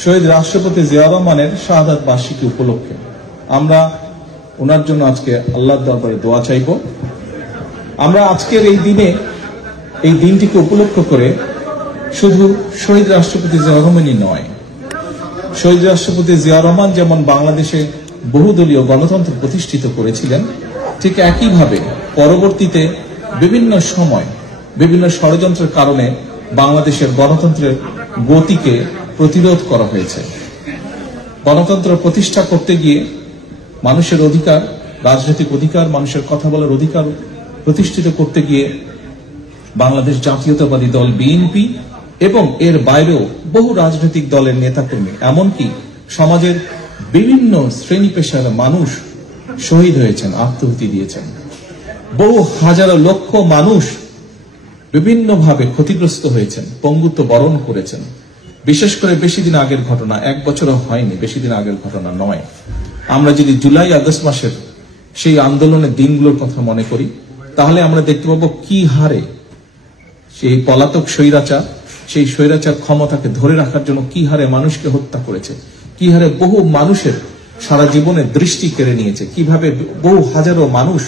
শহীদ রাষ্ট্রপতি জিয়াউর রহমানের শাহাদাত বার্ষিকী উপলক্ষে আমরা ওনার জন্য আজকে আল্লাহর দরবারে দোয়া চাইব। আমরা আজকের এই দিনটিকে উপলক্ষ করে শুধু শহীদ রাষ্ট্রপতি জিয়াউর রহমানই নয়, শহীদ রাষ্ট্রপতি জিয়াউর রহমান যেমন বাংলাদেশে বহুদলীয় গণতন্ত্র প্রতিষ্ঠিত করেছিলেন, ঠিক একইভাবে পরবর্তীতে বিভিন্ন সময় বিভিন্ন ষড়যন্ত্রের কারণে বাংলাদেশের গণতন্ত্রের গতিকে প্রতিরোধ করা হয়েছে। গণতন্ত্র প্রতিষ্ঠা করতে গিয়ে মানুষের অধিকার, রাজনৈতিক অধিকার, মানুষের কথা বলার অধিকার প্রতিষ্ঠিত করতে গিয়ে বাংলাদেশ জাতীয়তাবাদী দল বিএনপি এবং এর বাইরেও বহু রাজনৈতিক দলের নেতাকর্মী, এমনকি সমাজের বিভিন্ন শ্রেণী পেশার মানুষ শহীদ হয়েছেন, আত্মাহুতি দিয়েছেন। বহু হাজারো লক্ষ মানুষ বিভিন্নভাবে ক্ষতিগ্রস্ত হয়েছেন, পঙ্গুত্ব বরণ করেছেন। বিশেষ করে বেশি দিন আগের ঘটনা, 1 বছরও হয়নি, বেশি দিন আগের ঘটনা নয়। আমরা যদি জুলাই আগস্ট মাসের সেই আন্দোলনের দিনগুলোর কথা মনে করি, তাহলে আমরা দেখতে পাবো কি হারে সেই পলাতক স্বৈরাচার, সেই স্বৈরাচার ক্ষমতাকে ধরে রাখার জন্য কি হারে মানুষকে হত্যা করেছে, কি হারে বহু মানুষের সারা জীবনের দৃষ্টি কেড়ে নিয়েছে, কিভাবে বহু হাজারো মানুষ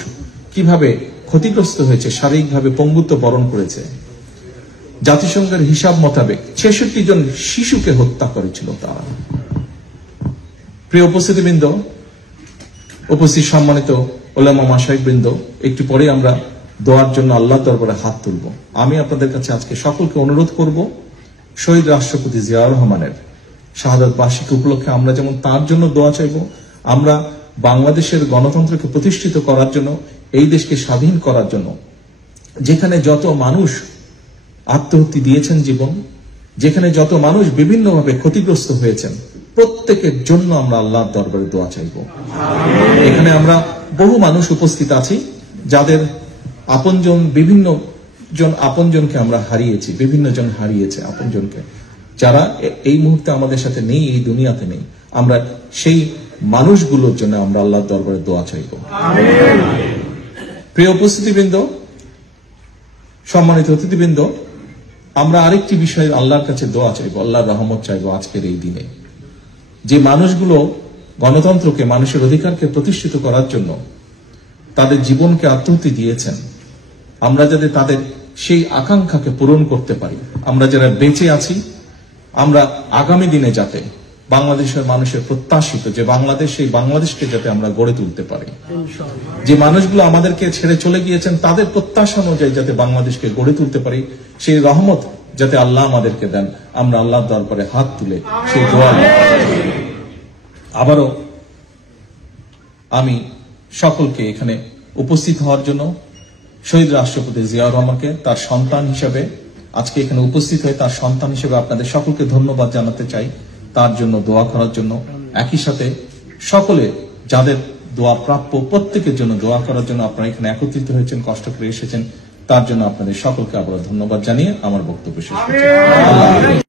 কিভাবে ক্ষতিগ্রস্ত হয়েছে, শারীরিকভাবে পঙ্গুত্ব বরণ করেছে। জাতিসংঘের হিসাব মোতাবেক 66 জন শিশুকে হত্যা করেছিল তারা। প্রিয় উপস্থিতিবৃন্দ, উপস্থিত সম্মানিত ওলামা মাশায়েখবৃন্দ, একটু পরে আমরা দোয়ার জন্য আল্লাহর দরবারে হাত তুলব। আমি আপনাদের কাছে আজকে সকলকে অনুরোধ করব, শহীদ রাষ্ট্রপতি জিয়াউর রহমানের শাহাদাত বার্ষিকী উপলক্ষে আমরা যেমন তার জন্য দোয়া চাইব, আমরা বাংলাদেশের গণতন্ত্রকে প্রতিষ্ঠিত করার জন্য, এই দেশকে স্বাধীন করার জন্য যেখানে যত মানুষ আত্মহত্যা দিয়েছেন জীবন, যেখানে যত মানুষ বিভিন্নভাবে ক্ষতিগ্রস্ত হয়েছেন, প্রত্যেকের জন্য আমরা আল্লাহর দরবারে দোয়া চাইব। এখানে আমরা বহু মানুষ উপস্থিত আছি যাদের আপনজন, বিভিন্ন জন আপনজনকে আমরা হারিয়েছি, বিভিন্ন জন হারিয়েছে আপনজনকে, যারা এই মুহূর্তে আমাদের সাথে নেই, এই দুনিয়াতে নেই। আমরা সেই মানুষগুলোর জন্য আমরা আল্লাহর দরবারে দোয়া চাইব। প্রিয় উপস্থিতিবৃন্দ, সম্মানিত অতিথিবৃন্দ, আমরা আরেকটি বিষয়ে আল্লাহর কাছে দোয়া চাইব, আল্লাহর রহমত চাইব আজকের এই দিনে। যে মানুষগুলো গণতন্ত্রকে, মানুষের অধিকারকে প্রতিষ্ঠিত করার জন্য তাদের জীবনকে আত্মাহুতি দিয়েছেন, আমরা যাতে তাদের সেই আকাঙ্ক্ষাকে পূরণ করতে পারি, আমরা যারা বেঁচে আছি, আমরা আগামী দিনে যাতে বাংলাদেশের মানুষের প্রত্যাশিত যে বাংলাদেশ, সেই বাংলাদেশকে যাতে আমরা গড়ে তুলতে পারি। যে মানুষগুলো আমাদেরকে ছেড়ে চলে গিয়েছেন, তাদের প্রত্যাশা অনুযায়ী যাতে বাংলাদেশকে গড়ে তুলতে পারি, সেই রহমত যাতে আল্লাহ আমাদেরকে দেন, আমরা আল্লাহর দরবারে হাত তুলে সেই দোয়া। আবারও আমি সকলকে এখানে উপস্থিত হওয়ার জন্য, শহীদ রাষ্ট্রপতি জিয়াউর রহমানকে তার সন্তান হিসেবে আজকে এখানে উপস্থিত হয়ে তার সন্তান হিসেবে আপনাদের সকলকে ধন্যবাদ জানাতে চাই, তার জন্য দোয়া করার জন্য। একই সাথে সকলে যাদের দোয়া প্রাপ্য, প্রত্যেকের জন্য দোয়া করার জন্য আপনারা এখানে একত্রিত হয়েছেন, কষ্ট করে এসেছেন, তার জন্য আপনাদের সকলকে আবার ধন্যবাদ জানিয়ে আমার বক্তব্য শেষ করছি।